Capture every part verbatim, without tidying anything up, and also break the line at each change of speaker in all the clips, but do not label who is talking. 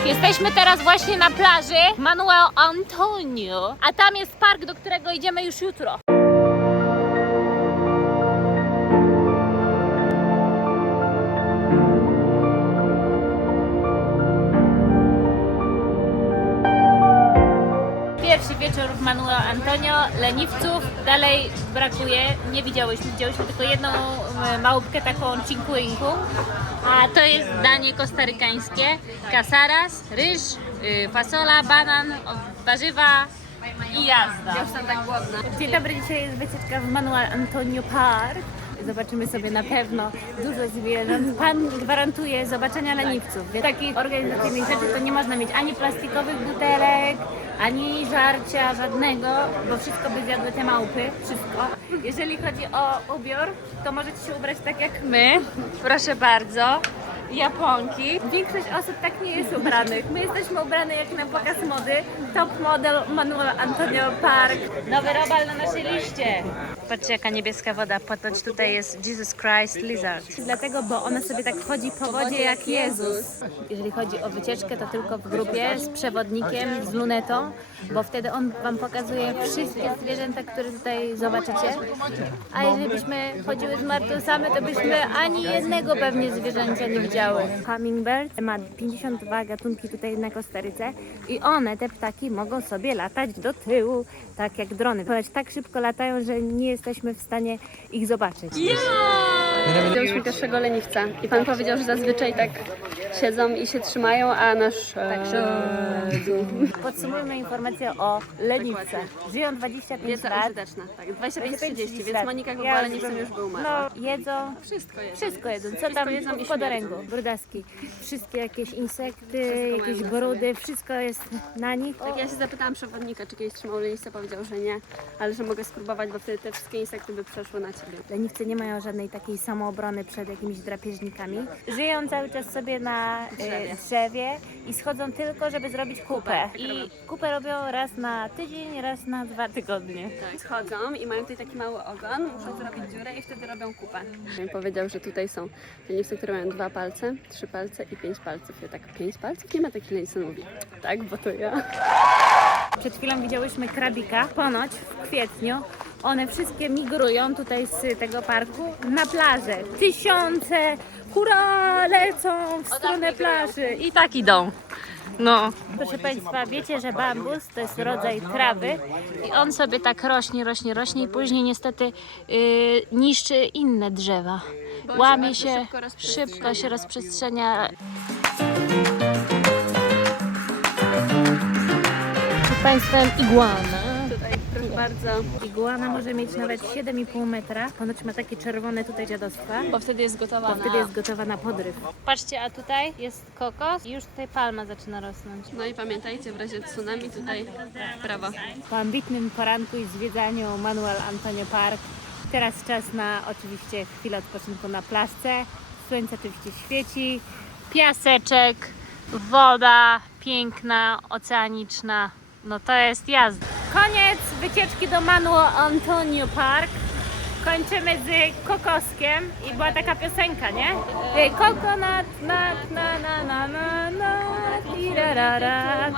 Jesteśmy teraz właśnie na plaży Manuel Antonio, a tam jest park, do którego idziemy już jutro. Pierwszy wieczór w Manuel Antonio, leniwców dalej brakuje, nie widziałyśmy, widziałyśmy tylko jedną małpkę, taką cinquinku, a to jest danie kostarykańskie, casaras, ryż, fasola, banan, warzywa i jazda.
Ja już jestem tak głodna.
Dzień dobry, dzisiaj jest wycieczka w Manuel Antonio Park. Zobaczymy sobie na pewno dużo zwierząt. Pan gwarantuje zobaczenia leniwców. W takich organizacyjnych rzeczy to nie można mieć ani plastikowych butelek, ani żarcia żadnego, bo wszystko by zjadły te małpy, wszystko. Jeżeli chodzi o ubiór, to możecie się ubrać tak jak my, proszę bardzo. Japonki. Większość osób tak nie jest ubranych. My jesteśmy ubrane jak na pokaz mody. Top model Manuel Antonio Park. Nowy robal na naszej liście. Patrzcie, jaka niebieska woda. Popatrz, tutaj jest Jesus Christ Lizard. Dlatego, bo ona sobie tak chodzi po wodzie jak Jezus. Jeżeli chodzi o wycieczkę, to tylko w grupie z przewodnikiem, z lunetą, bo wtedy on wam pokazuje wszystkie zwierzęta, które tutaj zobaczycie. A jeżeli byśmy chodziły z Martą same, to byśmy ani jednego pewnie zwierzęcia nie widziały. Hummingbird ma pięćdziesiąt dwa gatunki tutaj na Kostaryce i one, te ptaki, mogą sobie latać do tyłu, tak jak drony. Ponieważ tak szybko latają, że nie jesteśmy w stanie ich zobaczyć.
Widziałyśmy pierwszego leniwca i pan powiedział, że zazwyczaj tak siedzą i się trzymają, a nasz...
Tak, podsumujmy informację o leniwcach. Żyją dwadzieścia pięć
Wiedza
lat.
użyteczna, tak. dwadzieścia pięć trzydzieści, więc
lat.
Monika jak
Ja
była
już
leniwcem
bym-
już by umarła.
No, jedzą.
Wszystko jedzą.
Wszystko jedzą. Co
Wszystko
tam
jedzą i
po
śmierdzą.
ręku? Brudaski. Wszystkie jakieś insekty,
Wszystko
jakieś
mają na
brudy, wszystko jest na nich.
Tak, ja się zapytałam przewodnika, czy kiedyś trzymał leniwca, powiedział, że nie, ale że mogę spróbować, bo wtedy te wszystkie insekty by przeszły na ciebie.
Leniwcy nie mają żadnej takiej samoobrony przed jakimiś drapieżnikami. Żyją cały czas sobie na e,
Drzewie.
drzewie i schodzą tylko, żeby zrobić kupę. I kupę robią raz na tydzień, raz na dwa tygodnie.
Tak. Schodzą i mają tutaj taki mały ogon, muszą zrobić dziurę i wtedy robią kupę. Powiedział, że tutaj są leniwce, które mają dwa palce, trzy palce i pięć palców. Ja tak, pięć palców? Nie ma takich leniwców, mówi. Tak, bo to ja.
Przed chwilą widziałyśmy krabika, ponoć w kwietniu. One wszystkie migrują tutaj z tego parku na plażę. Tysiące, hurra, lecą w stronę plaży. I tak idą. No. Proszę Państwa, wiecie, że bambus to jest rodzaj trawy i on sobie tak rośnie, rośnie, rośnie i później niestety yy, niszczy inne drzewa.
Bo on
Łamie
się
się,
bardzo szybko rozprzestrzenia.
szybko się rozprzestrzenia. Przed Państwem iguana.
Tutaj proszę bardzo.
Iguana może mieć nawet siedem i pół metra. Ponoć ma takie czerwone tutaj dziadostwa.
Bo wtedy jest gotowa
Bo wtedy jest gotowa na podryw. Patrzcie, a tutaj jest kokos i już tutaj palma zaczyna rosnąć.
No i pamiętajcie, w razie tsunami tutaj w prawo.
Po ambitnym poranku i zwiedzaniu Manuel Antonio Park, teraz czas na oczywiście chwilę odpoczynku na plażce. Słońce oczywiście świeci, piaseczek, woda piękna, oceaniczna. No to jest jazda. Koniec wycieczki do Manuel Antonio Park. Kończymy z kokoskiem i była taka piosenka, nie? Coconut, nut, na, na, na, na, na, tirarara.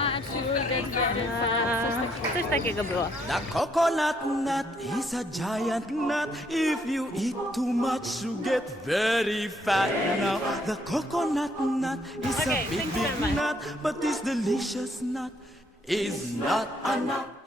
Coś takiego było.
The coconut nut is a giant nut. If you eat too much, you get very fat. Now, the coconut nut is
Okay,
a big,
thank you very
big
much.
nut, but this delicious nut is not a nut.